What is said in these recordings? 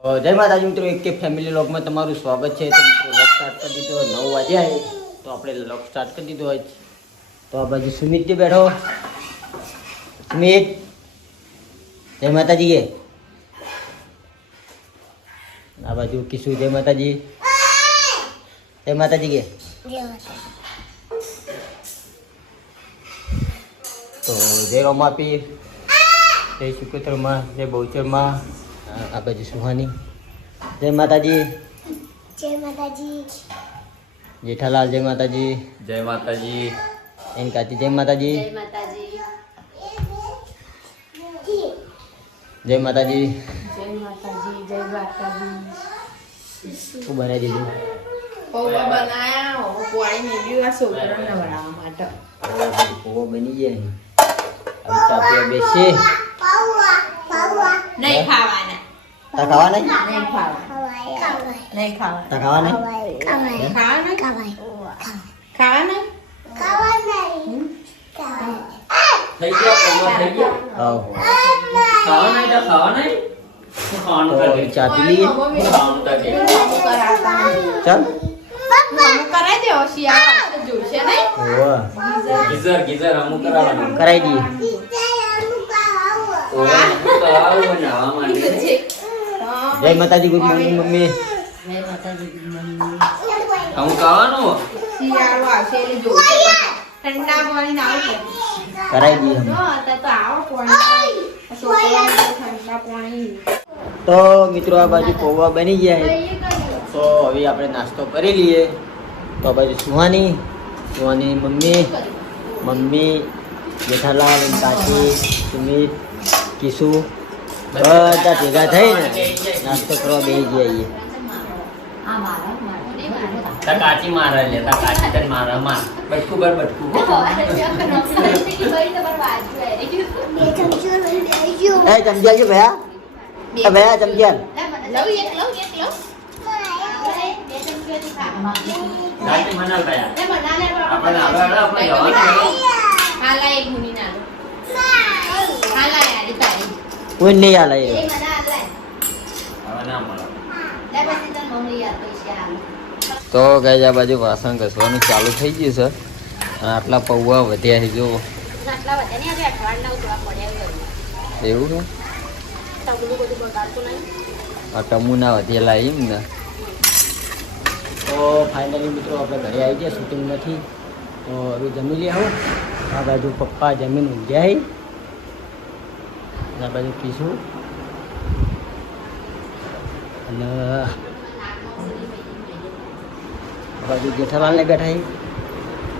જય માતાજી મિત્રો, એક કે ફેમિલી વ્લોગમાં તમારું સ્વાગત છે. તો મિત્રો વ્લોગ સ્ટાર્ટ કરી દીધો, 9 વાગ્યા તો આપણે વ્લોગ સ્ટાર્ટ કરી દીધો હોય. તો આ બાજુ સુમિતજી બેઠો. સુમિત, જય માતાજી કે. આ બાજુ કિશુ, જય માતાજી. જય માતાજી કે. તો જય રોમાપીર, જય શુક્રમાં, જય બહુચરમાં. આ બાજુ સુહાની, જય માતાજી. જય માતાજી. જેઠાલાલ, જય માતાજી. જય માતાજી. એની કાચી, જય માતાજી. જય માતાજી. જય માતાજી. જય માતાજી. જય માતાજી. શું બનાવી દીધું? પૌવા બનાયા હો, પોળી મેલ્યું આ છોકરાને બનાવવા માટે. પૌવા બની ગયા. હવે ચા પીવા બેસીએ. નહીં ખાવાના. તા ખાવા નહીં? નહીં ખાવાના. નહીં ખાવાના. તા ખાવા નહીં? ખાવાના? ખાવાના? થઈ ગયા પૌવા થઈ ગયા. હાઉ. ખાવા નહીં તો ખાવા નહીં. શું ખાવાનું તો કરે? ચા પી લઈએ. ખાવાનું કરે. ચાલ. કરાઈ દેવો શિયાળા જોશે નહીં. ઓવા. ગીઝર અમુક કરાવવાનું. કરાઈ દઈએ. ઓવા અમુક કરાવવું બનાવવા માટે. જય માતાજી. Good morning mummy. અમુક ખાવાનું. શિયાળો આવશે એટલે જોશે ઠંડા પાણી ના આવશે. કરાઈ દઈએ અમે. તો આવો પાણી છોકરાને ઠંડા પાણી. તો મિત્રો આ બાજુ પૌવા બની ગયા છે. તો હવે આપણે નાસ્તો કરી લઈએ. તો આ બાજુ સુહાની, સુહાની મમ્મી, જેઠાલાલ, કાચી, સુમિત, કિશુ બધા ભેગા થઈને નાસ્તો કરવા બેસી જઈએ. તા કાચી મારે લે, તા કાચી તને મારે માર. બટકું બર બટકું. એ ચમચિયાલ છે ભયા? એ ભયા ચમચિયાલ. કાચી મનાલ ભયા. આપણે આપણે જવાનું. કોઈ નહીં આલે એ. હવે ના મળે. તો ગાય આ બાજુ વાસણ ઘસવાનું ચાલુ થઈ ગયું છે. અને આટલા પૌવા વધ્યા છે જો. એવું છે? આ ટમુના વધેલા એમ ને. તો ફાઇનલી મિત્રો આપણે ઘરે આવી ગયા, શૂટિંગ નથી. તો હવે જમી લઈ આવું. આ બાજુ પપ્પા જમીન ઊંઘ્યા. આ બાજુ પીશું અને આ બાજુ જેઠાલાલને બેઠા.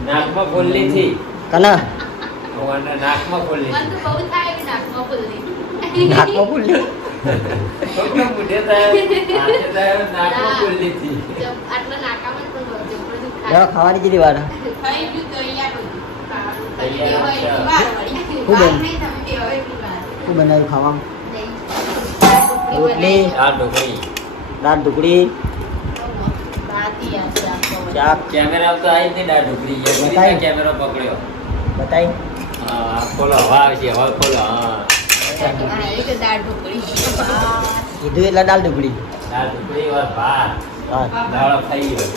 નાકમાં ફોલ્લી થી. કના ઓવાના નાકમાં ફોલ્લી. નાકમાં ફૂલી. તો બુઢે થાય. આજે થાય નાકમાં ફોલ્લી થી. ખાવાની જેવી વાર. શું બનાવ્યું ખાવામાં? રોટલી, આ ઢોકળી. દાળ ઢોકળી, શાક. કેમેરા તો આવી જ નહીં દાળ ઢોકળી. બતાય. કેમેરો પકડ્યો. બતાવી. હા ખોલો, હવા આવે છે, હવા ખોલો. હા કીધું એટલે દાળ ઢોકળી. દાળ ઢોકળી વાર ભાત. હા. દાળ ખાઈ ગયો.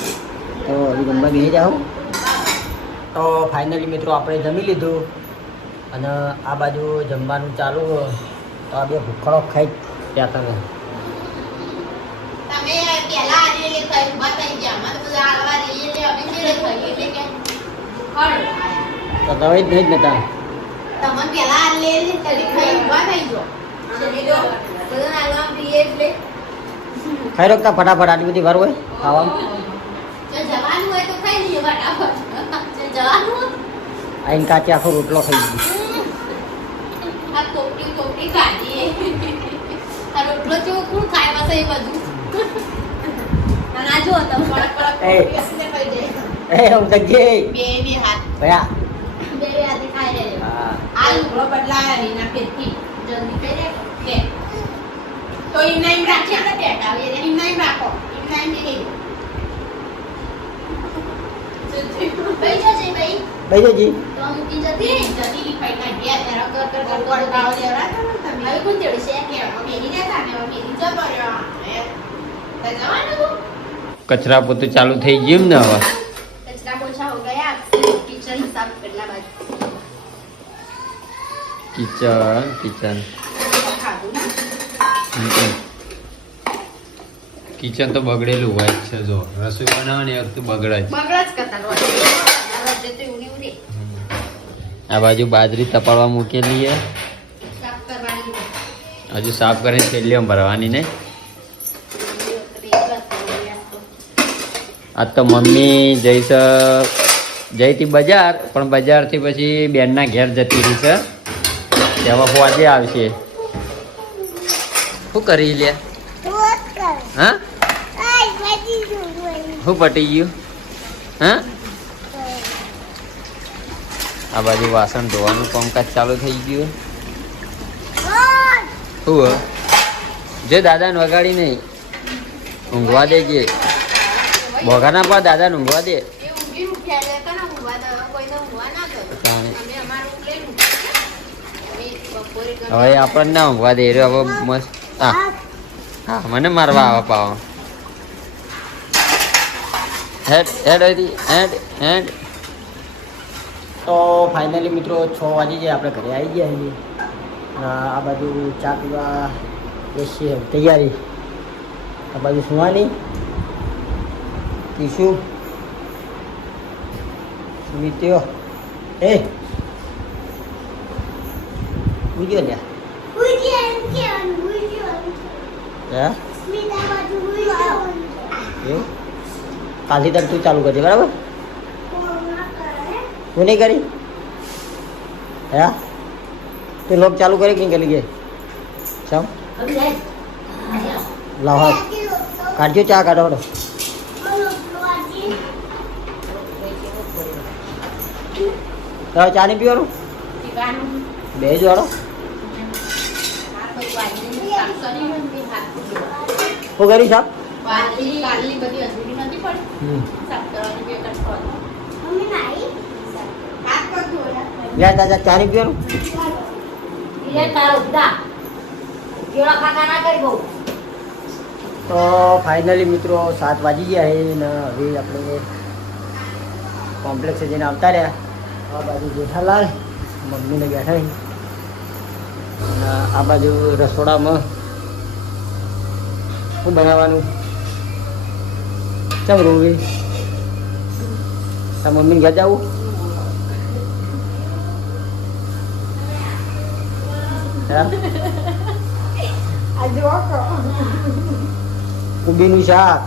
તો હવે જમવા બેસી જાઓ. તો ફાઇનલી મિત્રો આપણે જમી લીધું અને આ બાજુ જમવાનું ચાલુ હોય. તો આ બે ભૂખડો ખાઈ ત્યાં તમે. તો તમે જ નહીં જ નતા. ખાઈ રોકતા ફટાફટ, આટલી બધી વાર હોય ખાવામાં. આઈને કાચી આખો રોટલો ખાઈ ગઈ. એ હું તકજે ભયા. હા. તો ઇનામ રાખી આપણે બેઠા ઇનામ રાખો ઇનામ દે. ભાઈ જશે ભાઈ. ભાઈ જજી તો મૂકી જતી જતી ફાઈ કાઢ્યા તેરા કર કર કર કોટાળો કર લેવડાવો ને તમે. હવે કોણ તેડી છે કે મેરી જતા ને મેરી જતો રહ્યો. એ જવાનું. કચરા પોતું ચાલુ થઈ ગયું ને હવે कचरा पोछा हो गया किचन साफ करना बाद કિચન खादू ना કિચન તો બગડેલું હોય જ છે જો રસોઈ બનાવવાની વખતે બગડે જ बगड़ा करता लो रोजे तो उड़ी उड़ी આ બાજુ બાજરી તપાડવા મૂકેલી છે साफ करवानी હજુ સાફ કરીને થેલીમાં ભરવાની ને આ તો મમ્મી જઈતી બજાર પણ બજારથી પછી બેનના ઘેર જતી રહી છે તેમાં ફોજે આવશે શું કરી લે હા શું પટી ગયું હા આ બાજુ વાસણ ધોવાનું કામકાજ ચાલુ થઈ ગયું શું જે દાદાને વગાડી નહીં ઊંઘવા દે કે બોગાના પા દાદાને ઊંઘવા દે ये उड़ी उठा लेता ना हुआ तो कोई तो हुआ ना तो हमें हमारा उठले अभी बपोरे कर હવે આપણને ના ઊંઘવા દે હવે મસ્ત હા હા મને મારવા આવે પાવા હેડ હેડ હતી હેડ હેડ તો ફાઇનલી મિત્રો 6 વાગી જાય આપણે ઘરે આવી ગયા છીએ આ બાજુ ચા પીવા બેસીએ તૈયારી આ બાજુ સુવાની ટીશુ સુમિત્યો એ ઉજ્યો લ્યા હે એવું કાલથી તક તું ચાલુ કરજે બરાબર તું નહીં કરી હે તું લોક ચાલુ કરી કે નહીં કરી ગયા ચાલ લાવ હાથ કાઢજો ચા કાઢો હડો તો ચા નહીં પીવાનું पीवानु બે જ વાળો कोई वाली साफ करी में हाथ શું કરી સાહેબ वाली वाली बड़ी अधूरी નથી પડી સાફ કરવાની બે કટ હાથ પગ ધોયા. લે દાદા ચા નહીં પીવાનું ये तारो दा કેળા ખાતા ના કરી બહુ તો ફાઇનલી મિત્રો 7 વાગી ગયા છે ને હવે આપણે કોમ્પ્લેક્સ જઈને આવતા રહ્યા આ બાજુ જેઠાલાલ મમ્મીને બેઠા છે અને આ બાજુ રસોડામાં શું બનાવવાનું ચમ રોવી તાર મમ્મીને ઘેર જવું હા આ જો કો. કુબીનું શાક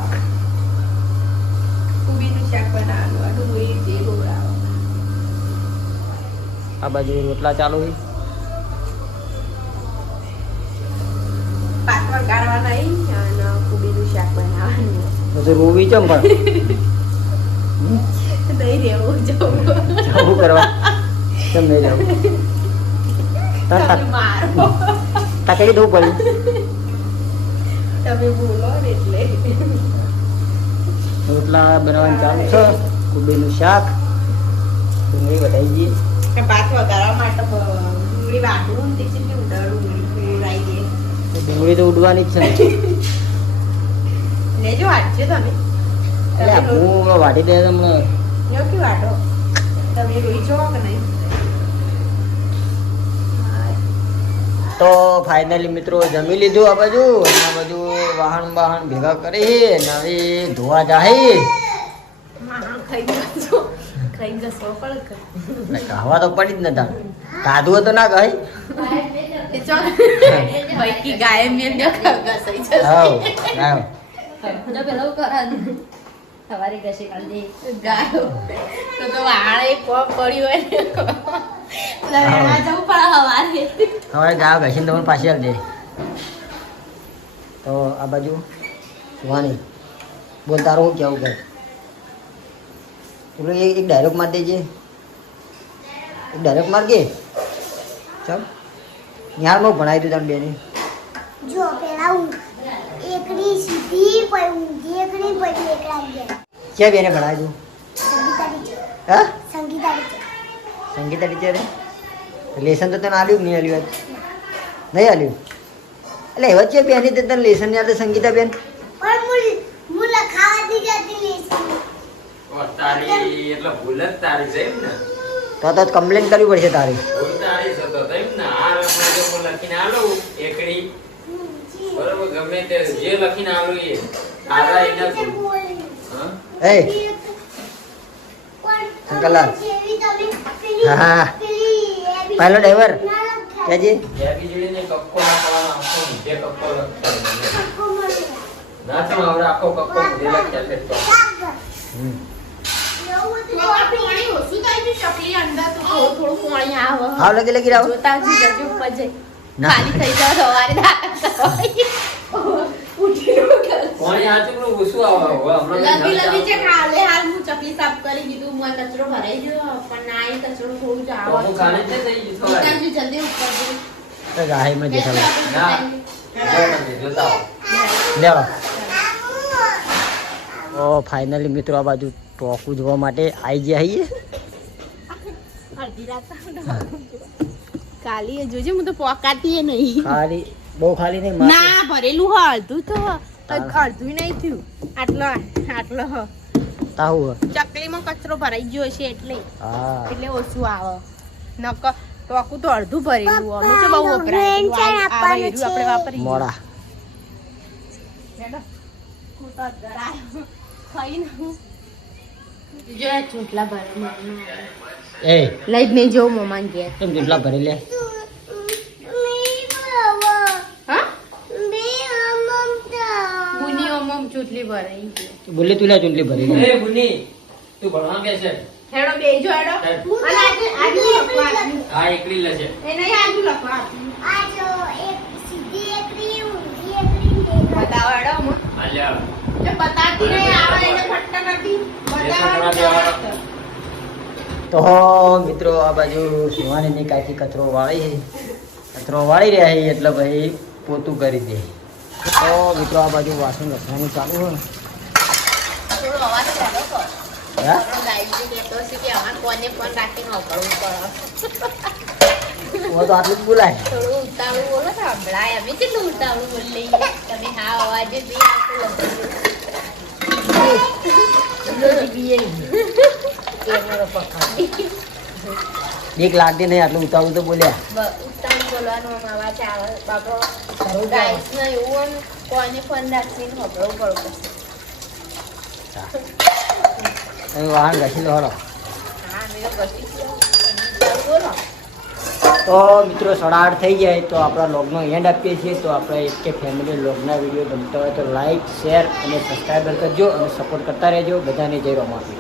કુબીનું શાક બનાવવાનું. આ ડુંગળી જે ડોળાવો. આ બાજુ રોટલા ચાલુ છે પાતળ ગાળવાના ઈ અને કુબીનું શાક બનાવવાનું. પછી રોવી ચમ પણ નહીં રહેવું જવું. જવું કરવા કેમ નહીં જવું તમે મારો. તકડી દઉં પડી તમે બોલો ને એટલે. રોટલા બનાવવાનું ચાલુ છે કુબીનું શાક ડુંગળી વધાઈ ગઈ કે પાતળ ગાળવા માટે ડુંગળી વાટવું ને તે કેટલી ઉડાડ ડુંગળી ઉડાઈ દે. તો ડુંગળી તો ઉડવાની જ છે ને લેજો વાટજો તમે. એટલે હું વાટી દે તમને યો કે વાટો. તમે રોઈ છો કે નહીં? તો ફાઇનલી મિત્રો જમી લીધું આ બાજુ અને આ બાજુ વાહન વાહન ભેગા કરી અને હવે ધોવા જાય ખાઈ જશો. ખાઈ જશો પણ કહેવા તો પડી જ નતા કાધું તો ના કહી ભાઈ કી ગાય મેં ઘસાઈ જશે. હાવ હાવ જો પેલો કરા સવારે ગશે કાલ દે ગાયો તો વાળ એક કોપ પડ્યું હોય ને લડવા જવું પડે હવારે. હવે ગાવ ઘસીને તમને પાછી આલ દે તો આ બાજુ સુવાની બોલ તારું શું કેવું કર પેલો એક ડાયરેક્ટ માર દેજે એક ડાયરેક્ટ માર કે ચાલ યારમાં ભણાવી દઉં તમે બેને જો પેલા ઊંઘ એકડી સીધી પછી ઊંઘી એકડી પછી એકલા ગયા ક્યાં બેને ભણાવી દઉં સંગીતા ટીચર હા સંગીતા ટીચર સંગીતા ટીચરે લેસન તો તને આલ્યું કે નહીં આલ્યું આજ નહીં આલ્યું એટલે એવા છે બેન તને લેસન યાદ સંગીતા બેન પણ હું લખાવા દી જતી લેસન તારી એટલે ભૂલ જ તારી છે એમ ને તો કમ્પ્લેન કરવી પડશે તારી ભૂલ તારી છે તો એમ ને આ રકમ જો હું લખીને આલું એકડી બરોબર ગમે તે જે લખીને આલું એ આરા એના ભૂલ હા એ શંકરલાલ હા પહેલો ડ્રાઈવર ક્યાજી યાદી જોડીને કક્કો નાખવાનો આખો જે કક્કો લખવાનો ના તો હવે આખો કક્કો જે લખ્યા છે તો પાણી ઓછું થાય છે ચકલી અંદર તો થોડું પાણી આવે હાવ લગી રાવ જોતા જ જજો ઉપર જઈ ના. ખાલી થઈ જાવ સવારે કોણી હાચું ઓછું આવે હવે હમણાં લગી છે કાલે હાલ હું ચકલી સાફ કરી દીધું હું કચરો ભરાઈ ગયો પણ ના એ કચરો થોડું જ આવે હું ખાને છે થઈ ગયું થોડા નીકળજો જલ્દી ઉપર જઈ ગાહીમાં જેઠાલાલ ના જોતા લેવા ઓ ફાઇનલી મિત્રો આ બાજુ ટોકું જોવા માટે આવી ગયા છીએ અડધી રાત કાલી જોજે હું તો પોકાતી નહીં ખાલી બહુ ખાલી નહીં માત્ર. ના ભરેલું હ અડધું તો અડધું નહીં થયું આટલો હ તાહુ હે. ચકલીમાં કચરો ભરાઈ ગયો છે એટલે હા એટલે ઓછું આવે નક ટોકું તો અડધું ભરેલું અમે તો બહુ વપરાય આપણે વાપરી મોડા હું તો ડરાયો ખાઈને જો આ ચોટલા ભરે એ લઈ મેં જો મમ્મા ગયા કેમ જેટલા ભરી લે હા બુની મમ્મ ચોટલી ભરાઈ ગઈ બોલે તું લે ચૂંટલી ભરી લે એ બુની તું ભણવા કે છે હેડો બેજો હેડો અને આજુ લખવા આપ્યું. આ એકલી લેશે એ નહીં આજુ લખવા આપ્યું. આ જો એક સીધી એકરી ઊંધી એકરી બતાવો હેડો અમુક. આલ્યા જે બતાતી નહીં આવે એને ફટતા નથી બતાવો હેડો. તો મિત્રો આ બાજુ સુહાનીની કાકી કચરો વાળી રહ્યા છે એટલે ભાઈ પોતું કરી દે તો મિત્રો આ બાજુ વાસણ રસવાનું ચાલુ હોય થોડો અવાજ હેડો કર. હા આપણો ગાયજી કહેતો છે કે અમારે કોને પણ રાખીને અવકળવું પડે. તો આટલું જ બોલાય થોડું ઉતાવળું બોલો ને હમણાં અમે કેટલું ઉતાવળું બોલી લઈએ તમે હા અવાજે બી બીક લાગતી નહીં આટલું ઉતાવળું તો બોલ્યા ઉતાવળું બોલવાનો આમ અવાજ આવે બાપરો ગાઈસ ને એવું આમ કોને ફોન રાખીને હબળવું પડતું. તમે વાહન ઘસી લો હળો હા અમે તો ઘસી ગયા. બોલો તો મિત્રો 8:30 થઈ જાય તો આપણા લોગનો એન્ડ આપીએ છીએ તો આપણે એક કે ફેમિલી લોગના વિડીયો ગમતા હોય તો લાઈક શેર અને સબસ્ક્રાઈબર કરજો અને સપોર્ટ કરતા રહેજો બધાને જય રમાપી.